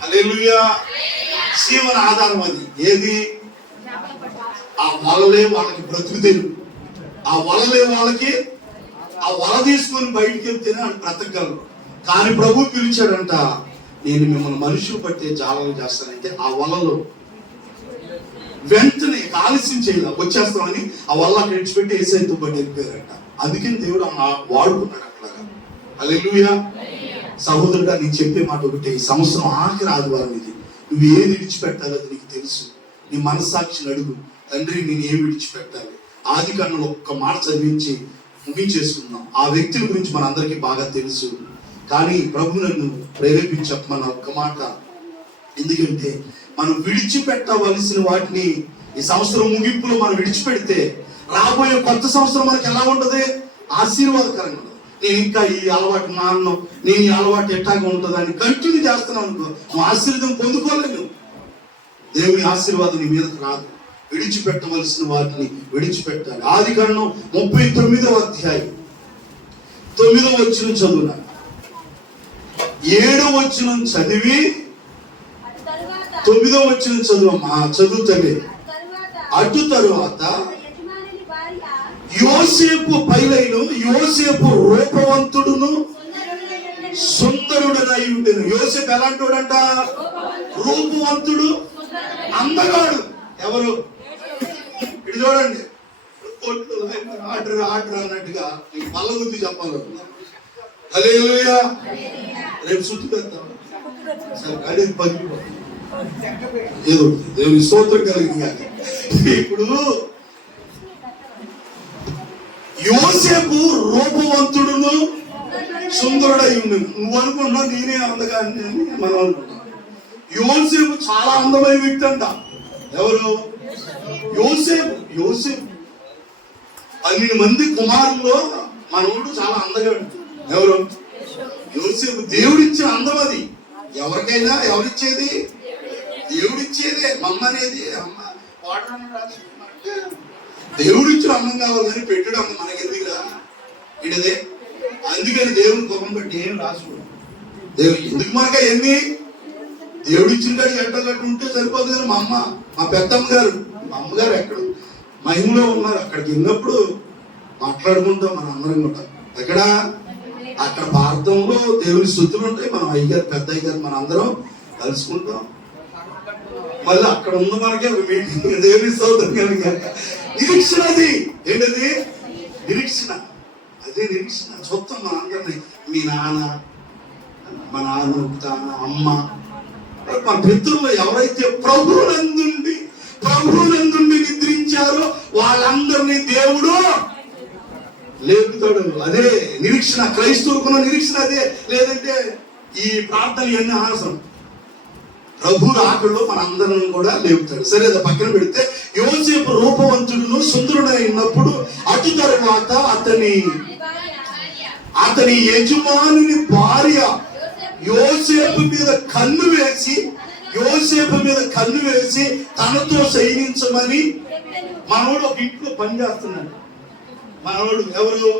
హల్లెలూయా, జీవన ఆధారం అది ఏది? ఆ వలలే వాళ్ళకి బ్రతుకుతేరు. ఆ వలలే వాళ్ళకి, ఆ వల తీసుకొని బయటికి వెళ్తేనే వాళ్ళు బ్రతకగలరు. కానీ ప్రభు పిలిచాడంట, నేను మిమ్మల్ని మనుషులు పట్టే జాలలు చేస్తానంటే ఆ వలలో వెంటనే ఆలస్యం చేయాలి, వచ్చేస్తామని ఆ వల్ల అక్కడ విడిచిపెట్టి ఏసైతో బట్టి వెళ్ళిపోయారంట. అందుకని దేవుడు వాడుకున్నాడు అట్లాగా. హల్లెలూయా. సహోదరుడా, నేను చెప్పే మాట ఒకటే, ఈ సంవత్సరం ఆఖరి ఆదివారం ఇది. నువ్వు ఏది విడిచిపెట్టాలో అది నీకు తెలుసు. నీ మనస్సాక్షిని అడుగు, తండ్రి నేను ఏమి విడిచిపెట్టాలి? ఆది కాండంలో ఒక్క మాట చదివించి ముగించేసుకున్నాం. ఆ వ్యక్తుల గురించి మనందరికీ బాగా తెలుసు. కానీ ప్రభు నన్ను ప్రేరేపించి చెప్పమన్న ఒక్క మాట, ఎందుకంటే మనం విడిచిపెట్టవలసిన వాటిని ఈ సంవత్సరం ముగింపులో మనం విడిచిపెడితే రాబోయే కొత్త సంవత్సరం మనకి ఎలా ఉంటది? ఆశీర్వాదకరంగా ఉంటుంది. నేను ఇంకా ఈ అలవాటు మానను, నేను ఈ అలవాటు ఎట్టాగా ఉంటుందని కంటిన్యూ చేస్తున్నాను అనుకో, నువ్వు ఆశీర్వాదం పొందుకోలేను. దేవుని ఆశీర్వాదం నీ మీదకి రాదు. విడిచిపెట్టవలసిన వాటిని విడిచిపెట్టాలి. ఆది కాండం 39వ అధ్యాయం 9వ వచనం చదువునా. 7వ వచనం చదివి 9వ వచనం చదువమ్మా, చదువుతలే. అటు తరువాత యోసేపు పైలైను, యోసేపు రూపవంతుడును సుందరుడనై ఉండెను. యోసేపు ఎలాంటి వాడంట? రూపవంతుడు, అందగాడు. ఎవరు? ఇది చూడండి, ఆర్డర్ ఆర్డర్ అన్నట్టుగా మల్ల గుర్తు చెప్పాలి. హల్లెలూయా. రేపు సుట్టు పెడతాం సరే, పగిలిపోతుంది ఏదో దేవుని స్తోత్రం కలిగింది. కానీ ఇప్పుడు యోసేపు రూపవంతుడును సుందరుడై ఉండను. నువ్వు అనుకుంటున్నావు నేనే అందగాన్ని అని మనం అనుకుంటాం. యోసేపు చాలా అందమైన వ్యక్తి అంట. ఎవరు? యోసేపు 12 మంది కుమారుల్లో మనోడు చాలా అందగాడు. ఎవరు? యోసేపు. దేవుడిచ్చిన అందం అది. ఎవరికైనా ఎవరిచ్చేది? దేవుడిచ్చేదే. మమ్మ అనేది అమ్మ దేవుడిచ్చిన అందం కావాలి కానీ పెట్టడం అమ్మ మనకెందుకురా ఇడదే. అందుకని దేవుని కోపం పెట్టి ఏం రాసుకోడు. దేవుడు ఎందుకు మనక ఎన్ని దేవుడిచ్చిన కాడికి ఎట్టగట్టు ఉంటే సరిపోదు. కానీ మా పెద్దమ్మ గారు, మా అమ్మగారు ఎక్కడ మహిమలో ఉన్నారు. అక్కడికి వెళ్ళినప్పుడు మాట్లాడుకుంటాం మన అందరం కూడా. ఎక్కడ? అక్కడ భారతంలో దేవుని స్తుతులు ఉంటాయి. మనం అయ్యగారు, పెద్ద అయ్యగారు మన అందరం కలుసుకుంటాం. మళ్ళీ అక్కడ ఉంది మనకి ఒక మీటింగ్. దేవుని స్తోత్రం కనుక నిరీక్షణ. అది ఏంటది? నిరీక్షణ. అదే నిరీక్షణ. చూస్తాం మన అందరినీ. మీ నాన్న, మా నాన్న, అమ్మ, మన పితరులు ఎవరైతే ప్రభువునందుండి నిద్రించారో వాళ్ళందరినీ దేవుడు లేపుతాడు. అదే నిరీక్షణ. క్రైస్తవుకున్న నిరీక్షణ అదే. లేదంటే ఈ ప్రార్థన ఎన్ని అనవసరం. ప్రభు రాకడలో మనందరం కూడా లేపుతాడు. సరే, అది పక్కన పెడితే యోసేపు రూపవంతుడును సుందరుడై ఉన్నప్పుడు అటు తరువాత అతని యజమానుని భార్య యోసేపు మీద కన్ను వేసి తనతో శయనించమని మనోడు ఒక ఇంట్లో పనిచేస్తున్నాడు. మనోడు ఎవరు?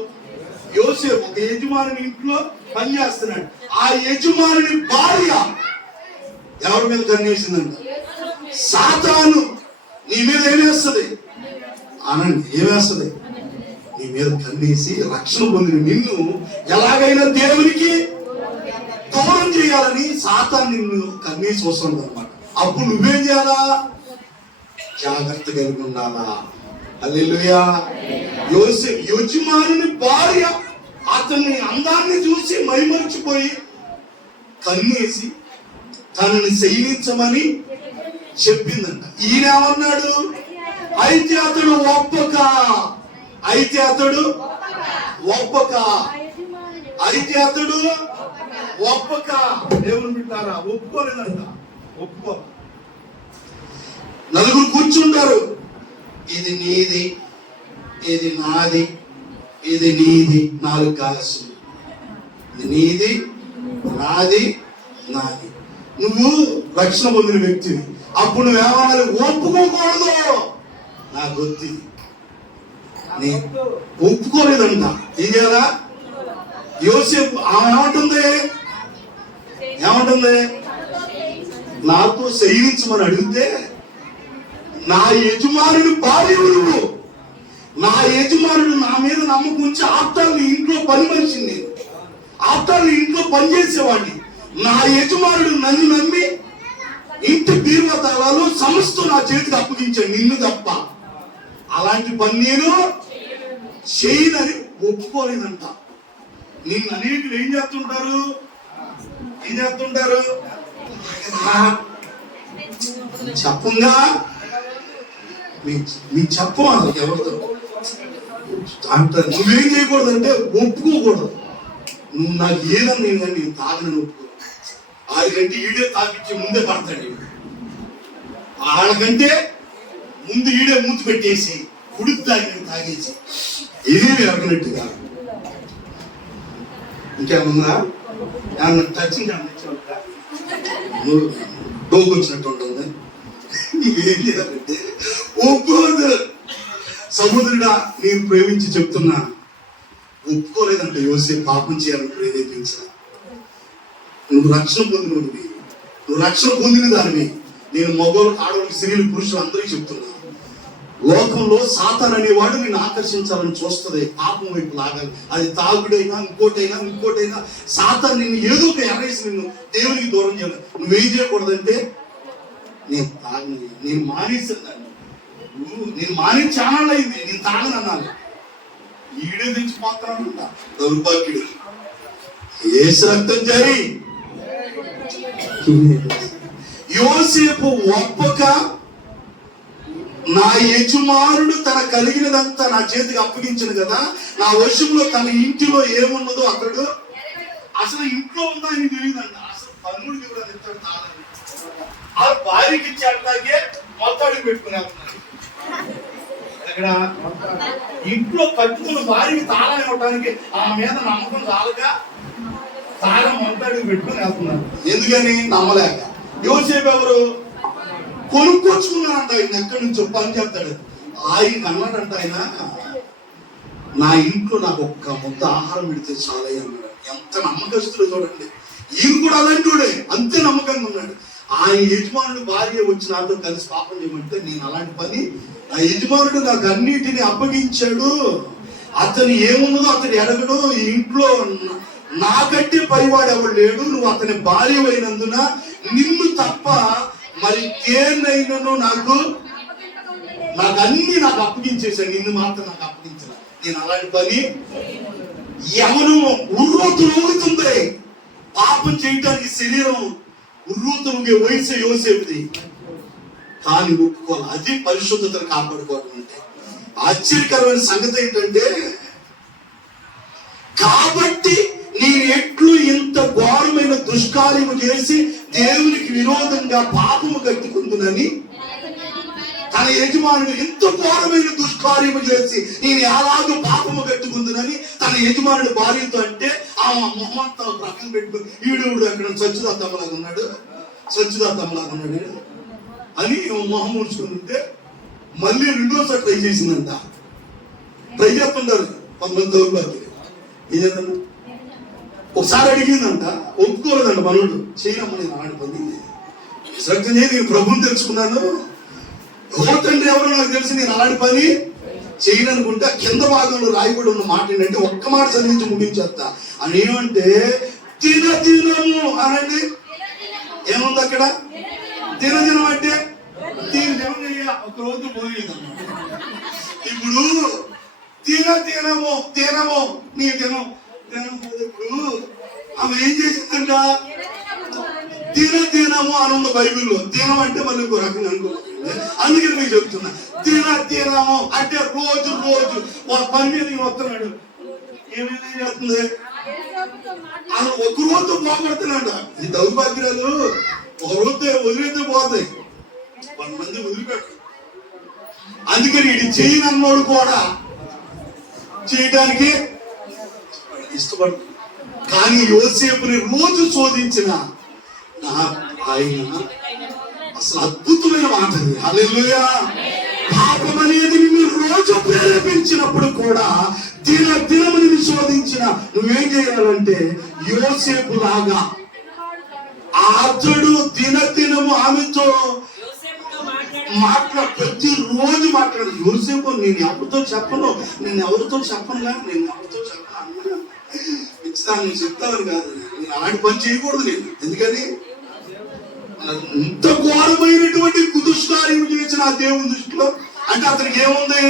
యోసేపు ఒక యజమానుని ఇంట్లో పనిచేస్తున్నాడు. ఆ యజమానుని భార్య ఎవరి మీద కన్నేసిందంట? సాతాను నీ మీద ఏమేస్తుంది అనండి. ఏమేస్తుంది? నీ మీద కన్నేసి రక్షణ పొందిన నిన్ను ఎలాగైనా దేవునికి దూరం చేయాలని సాతాను నిన్ను కన్నేసి వస్తుంది అనమాట. అప్పుడు నువ్వేం చేయాలా? జాగ్రత్త కలిగి ఉండాలా. హల్లెలూయా. యోసేపు యజమానుని భార్య అతన్ని అందాన్ని చూసి మైమరిచిపోయి కన్నేసి తనని శయనించమని చెప్పిందంట. ఈయన ఏమన్నాడు? అయితే అతడు ఒప్పక దేవుని బిడ్డారా ఒప్పుకోలేదంట. నలుగురు కూర్చుంటారు. ఇది నీది, ఇది నాది, ఇది నీది. 4 కాసులు. ఇది నీది, నాది. నువ్వు రక్షణ పొందిన వ్యక్తివి. అప్పుడు నువ్వేమన్నా ఒప్పుకోకూడదు. నాకు వద్దు. నీ ఒప్పుకోలేదంట. ఏం చేయాలా? యోసేపు ఆమె ఏమంటుంది? నాతో శయనించమని అడిగితే నా యజమానుడి భార్య నువ్వు. నా యజమానుడు నా మీద నమ్మకం ఉంచి ఆప్తాన్ని ఇంట్లో పని మనిషిని, ఆప్తాన్ని ఇంట్లో పనిచేసేవాడిని. నా యజమానుడు నన్ను నమ్మి ఇంటి బీరువా తాళాలు సమస్త నా చేతికి అప్పగించాడు, నిన్ను తప్ప. అలాంటి పని నేను చేయనని ఒప్పుకోలేదంట. నిన్ను అనేకులు ఏం చేస్తుంటారు? చెప్పంగా మీ చెప్పాలి ఎవరితో అంటారు. నువ్వేం చేయకూడదంటే ఒప్పుకోకూడదు. నువ్వు నాకు ఏదని నేను తాగనని ఒప్పుకో. 6 గంటలు ఈడే తాగిచ్చి ముందే పడతాడు. వాళ్ళకంటే ముందు ఈడే మూతి పెట్టేసి కుడికి తాగేసి ఇదేమి ఎరగనట్టుగా. ఇంకేమన్నా ఏమన్నా టచింగ్ నువ్వు డోకు వచ్చినట్టు ఉంటుంది. ఏం చేయాలంటే ఒప్పుకోదు. సముద్రుడా నేను ప్రేమించి చెప్తున్నా, ఒప్పుకోలేదంటే యోసేపు పాపం చేయాలని ప్రేరేపించా. నువ్వు రక్షణ పొందిన దానివి. నేను మగవాళ్ళు, ఆడవాళ్ళు, స్త్రీలు, పురుషులు అందరికీ చెప్తున్నా, లోకంలో సాతాను అనేవాడు నిన్ను ఆకర్షించాలని చూస్తుంది, పాపం వైపు లాగాలి. అది తాగుడైనా ఇంకోటైనా సాతాను నిన్ను ఏదో ఒక ఎరేసి నిన్ను దేవునికి దూరం చేయాలి. నువ్వేం చేయకూడదంటే నేను మానేసాను. నేను మానేసి ఛానల్ అయింది, నేను తాగనన్నాను. ఈడే తెచ్చిపోతానంట దౌర్భాగ్యుడు. యేసు రక్తం జారి. యోసేపు ఒప్పక నా యజమానుడు తన కలిగినదంతా నా చేతికి అప్పగించను కదా, నా వశంలో తన ఇంటిలో ఏమున్నదో అతడు అసలు ఇంట్లో ఉందా అని తెలియదండి. అసలు తమ్ముడికి కూడా ఇస్తాడు తాళం. ఆ భార్యకి ఇచ్చేటాకే మొత్తాడికి పెట్టుకుని వెళ్తున్నాడు. ఇక్కడ ఇంట్లో కట్టుకున్న భార్యకి తాళం ఇవ్వడానికి ఆ మీద నమ్మకం చాలక తాళం మొత్తాడికి పెట్టుకుని వెళ్తున్నారు. ఎందుకని? నమ్మలేక. యోసేపు ఎవరు? కొనుక్కొచ్చుకున్నారంట. ఆయన ఎక్కడి నుంచో పని చేస్తాడు. ఆయన అన్నాడంట, ఆయన నా ఇంట్లో నాకు ఒక్క ముద్ద ఆహారం పెడితే చాలయ్య అన్నాడు. ఎంత నమ్మకస్తుడు చూడండి. ఈయన కూడా అలాంటివాడే, అంతే నమ్మకంగా ఉన్నాడు. ఆయన యజమానుడు భార్య వచ్చి నాతో కలిసి పాపం చేయమంటే నేను అలాంటి పని, నా యజమానుడు నాకు అన్నిటిని అప్పగించాడు, అతను ఏమున్నదో అతను ఎడగడు, ఈ ఇంట్లో నాకంటే పైవాడు ఎవడు లేడు, నువ్వు అతని భార్య అయినందున నిన్ను తప్ప మరి దేన్నైనాను నాకు అన్ని నాకు అప్పగించేశాను, నిన్ను మాత్రం నాకు అప్పగించిన. నేను అలాంటి పని ఎవరు ఉర్రూతులుగుతుంది. పాపం చేయటానికి శరీరం ఉర్రూతులుగే వయసు యోసేపుది, కానీ ఒప్పుకోవాలి. అది పరిశుద్ధతను కాపాడుకోవడం అంటే. ఆశ్చర్యకరమైన సంగతి ఏంటంటే, కాబట్టి నేను ఎట్లు ఇంత ఘోరమైన దుష్కార్యము చేసి దేవునికి విరోధంగా పాపము కట్టుకుందునని, తన యజమానుడు ఇంత ఘోరమైన దుష్కార్యము చేసి నేను ఎలాగో పాపము కట్టుకుందునని తన యజమానుడు భార్యతో అంటే, ఆ మొహంతా ప్రక్కన పెట్టుకుని ఈడు అక్కడ స్వచ్ఛదాతమ్మలాగా ఉన్నాడు అని మొహం ముడుచుకుని ఉంటే మళ్ళీ రెండోసారి ట్రై చేసిందంట. ట్రై చేస్తుంటారు కొంతమంది దౌర్భాగ్యులు. ఏం చేద్దాం? ఒకసారి అడిగిందంట, ఒప్పుకోలేదంట. మనోడు చేయనమ్మ నేను అలాంటి పని శ్రద్ధ చేసి నేను ప్రభుని తెలుసుకున్నాను, ఎవరు తండ్రి ఎవరో నాకు తెలిసి నేను అలాంటి పని చేయననుకుంటా. కింద భాగంలో రాయబడి ఉన్న మాట ఏంటంటే, ఒక్క మాట చదివించి ముగించేస్తా. అని ఏమంటే తినము అనండి. ఏముంది అక్కడ? తినదినం అంటే ఒక రోజు పోయేదన్నమాట. ఇప్పుడు తినము నీ తినం. ఇప్పుడు ఆమె ఏం చేసిందంట? తినము అని ఉంది బైబిల్లో. తినం అంటే మళ్ళీ ఇంకో రకంగా అనుకోవాలి. అందుకని మీకు చెప్తున్నా, తినము అంటే రోజు పని మీద వస్తున్నాడు. ఏమైనా చేస్తుంది? అసలు ఒక రోజు పోగొడుతున్నాడు. ఈ దౌర్భాగ్యాలు ఒక రోజు వదిలేస్తే పోతాయి, కొంతమంది వదిలిపెట్టు. అందుకని ఇది చేయనన్నోడు కూడా చేయడానికి ఇష్టపడు. కానీ యోసేపుని రోజు శోధించిన ఆయన అసలు అద్భుతమైన మాట. హల్లెలూయా. పాపం అనేది నిన్ను రోజు ప్రేరేపించినప్పుడు కూడా దినముని శోధించిన నువ్వేం చేయాలంటే యోసేపు లాగా అతడు దినము ఆమెతో ప్రతి రోజు మాట్లాడు. యోసేపు నేను ఎవరితో చెప్పను అన్నా ఇస్తాను, నువ్వు చెప్తావని కాదు, నేను అలాంటి పని చేయకూడదు. నేను ఎందుకని ఇంత ఘోరమైనటువంటి కుదుష్కార్యం చేసిన ఆ దేవుని దృష్టిలో అంటే అతనికి ఏముంది?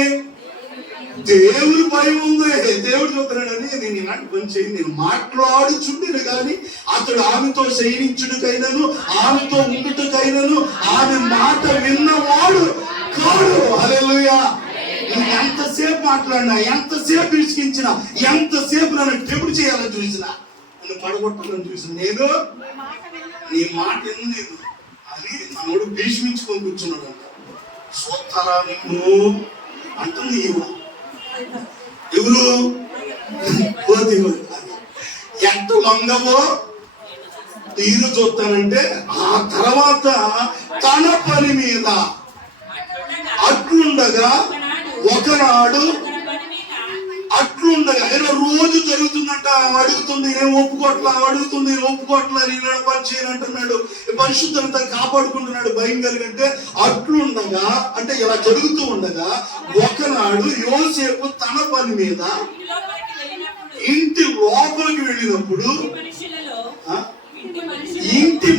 దేవుని భయం ఉంది. దేవుడు చెప్తున్నాడని నేను ఇలాంటి పని చేయను. నేను మాట్లాడుచుండేది కానీ అతడు ఆమెతో శయనించుటకైనను ఆమెతో ఉండుటకైనను ఆమె మాట విన్నవాడు కాడు. హల్లెలూయా. నేను ఎంతసేపు మాట్లాడినా, ఎంతసేపు ఇసుకించినా, ఎంతసేపు నన్ను టెంపుడు చేయాలని చూసినా, నన్ను పడగొట్టాలని చూసిన, నేను నీ మాట ఎందుకు అని మనోడు భీష్మించుకొని కూర్చున్నాడు అంట. సోతారా నిన్ను అంటుంది ఎవరు? ఎంత లొంగవో తీరు చూస్తానంటే ఆ తర్వాత తన పని మీద అట్లుండగా ఒకనాడు అట్లుండగా ఇలా రోజు జరుగుతుందంట. అడుగుతుంది నేను ఒప్పుకోట్లా నేను పని చేయనంటున్నాడు. పరిశుద్ధంతా కాపాడుకుంటున్నాడు భయం కలిగంటే. అట్లుండగా అంటే ఇలా జరుగుతూ ఉండగా ఒకనాడు యోసేపు తన పని మీద ఇంటి లోపలికి వెళ్ళినప్పుడు ఇంటి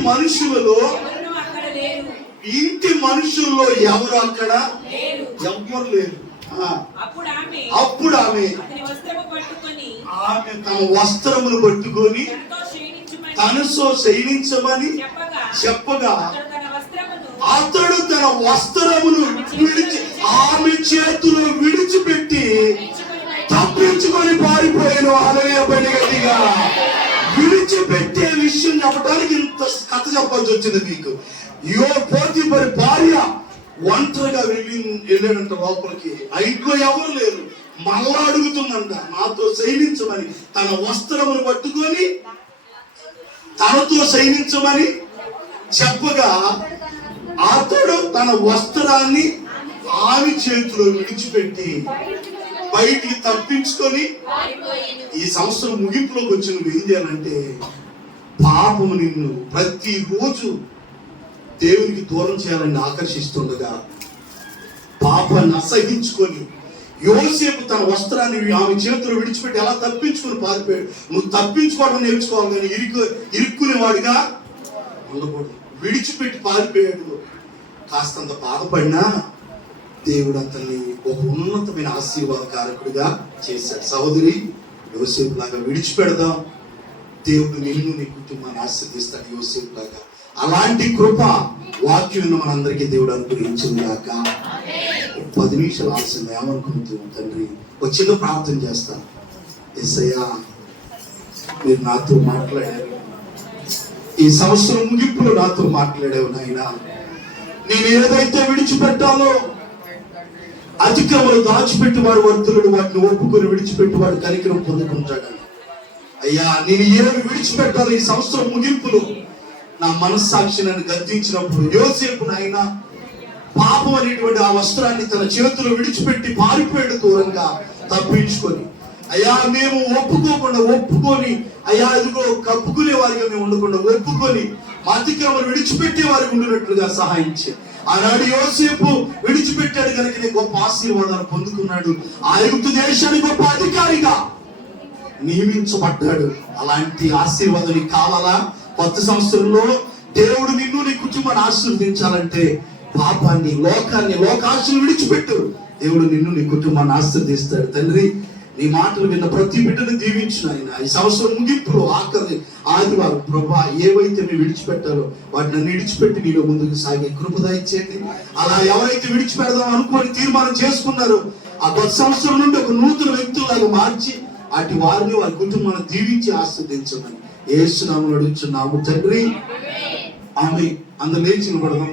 మనుషుల్లో ఎవరు అక్కడ? ఎవ్వరు లేరు. అప్పుడు ఆమె తన వస్త్రములు పట్టుకొని తనతో శయనించమని చెప్పగా అతడు తన వస్త్రమును ఆమె చేతులు విడిచిపెట్టి తప్పించుకొని పారిపోయాను. హల్లెలూయా. గట్టిగా విడిచిపెట్టే విషయం చెప్పడానికి ఇంత కథ చెప్పాల్సి వచ్చింది మీకు. పోతీఫరు భార్య ఒంటరిగా వెళ్ళాడంట లోపలికి. ఆ ఇంట్లో ఎవరు లేరు. మళ్ళా అడుగుతుందంట, నాతో శయనించమని. తన వస్త్రమును పట్టుకొని తనతో శయనించమని చెప్పగా అతడు తన వస్త్రాన్ని ఆమె చేతిలో విడిచిపెట్టి బయటికి తప్పించుకొని, ఈ సంవత్సరం ముగింపులోకి వచ్చి నువ్వు ఏం చేయాలంటే, పాపము నిన్ను ప్రతిరోజు దేవునికి దూరం చేయాలని ఆకర్షిస్తుండగా పాపాన్ని అసహించుకొని యోసేపు తన వస్త్రాన్ని ఆమె చేతులు విడిచిపెట్టి ఎలా తప్పించుకుని పారిపోయాడు. నువ్వు తప్పించుకోవడం నేర్చుకోవాలి, కానీ ఇరుక్కునేవాడిగా ఉండకూడదు. విడిచిపెట్టి పారిపోయాడు. కాస్తంత బాధపడినా దేవుడు అతన్ని ఒక ఉన్నతమైన ఆశీర్వాదకారకుడిగా చేశాడు. సహోదరి, యోసేపు లాగా విడిచిపెడదాం. దేవుడు నిన్ను నీ కుటుంబాన్ని ఆశీర్దిస్తాడు యోసేపు లాగా. అలాంటి కృప వాక్యం మనందరికీ దేవుడు అనుగ్రహించింది గాక. 10 నిమిషాలు ఆలస్యం ఏమనుకుంటున్నాం తండ్రి. ఒక చిన్న ప్రార్థన చేస్తాను. యేసయ్యా, మీరు నాతో మాట్లాడారు. ఈ సంవత్సరం ముగింపులో నాతో మాట్లాడావు నాయనా. నేను ఏదైతే విడిచిపెట్టాలో, అధికములు దాచిపెట్టి వాడు వర్తులుడు, వాటిని ఒప్పుకొని విడిచిపెట్టి వాడు కనికరం పొందుకుంటాడని. అయ్యా, నేను ఏమి విడిచిపెట్టాలో ఈ సంవత్సరం ముగింపులో నా మనస్సాక్షి నన్ను గద్దించినప్పుడు, యోసేపు నాయన పాపం అనేటువంటి ఆ వస్త్రాన్ని తన చేతులు విడిచిపెట్టి పారిపోయాడు దూరంగా తప్పించుకొని. అయ్యా, మేము ఒప్పుకొని అయ్యా ఇదిగో కప్పుకునే వారిగా మేము ఉండకుండా ఒప్పుకొని అతిక్రమలు విడిచిపెట్టే వారికి ఉండినట్లుగా సహాయించి, ఆనాడు యోసేపు విడిచిపెట్టాడు కనుక గొప్ప ఆశీర్వాదాలు పొందుకున్నాడు. ఆ ఐగుప్తు దేశానికి గొప్ప అధికారిగా నియమించబడ్డాడు. అలాంటి ఆశీర్వాదం నీకు కావాలా? కొత్త సంవత్సరంలో దేవుడు నిన్ను నీ కుటుంబాన్ని ఆశీర్వదించాలంటే పాపాన్ని, లోకాశను విడిచిపెట్టు. దేవుడు నిన్ను నీ కుటుంబాన్ని ఆశీర్వదిస్తాడు. తండ్రి, నీ మాటలు విన్న ప్రతి బిడ్డను దీవించు నాయన. ఈ సంవత్సరం ముగింపులో ఆఖరి ఆదివారం ప్రభా ఏవైతే మేము విడిచిపెట్టాలో వాటిని విడిచిపెట్టి నీలో ముందుకు సాగే కృప దయచేయండి. అలా ఎవరైతే విడిచిపెడదాం అనుకోని తీర్మానం చేసుకున్నారో ఆ కొత్త సంవత్సరం నుండి ఒక నూతన వ్యక్తులాగా మార్చి అటు వారిని వారి కుటుంబాన్ని దీవించి ఆస్వాదించమని యేసు నామములో అడుగుచున్నాము తండ్రి. ఆమేన్. అందరూ లేచి నిలబడదాం.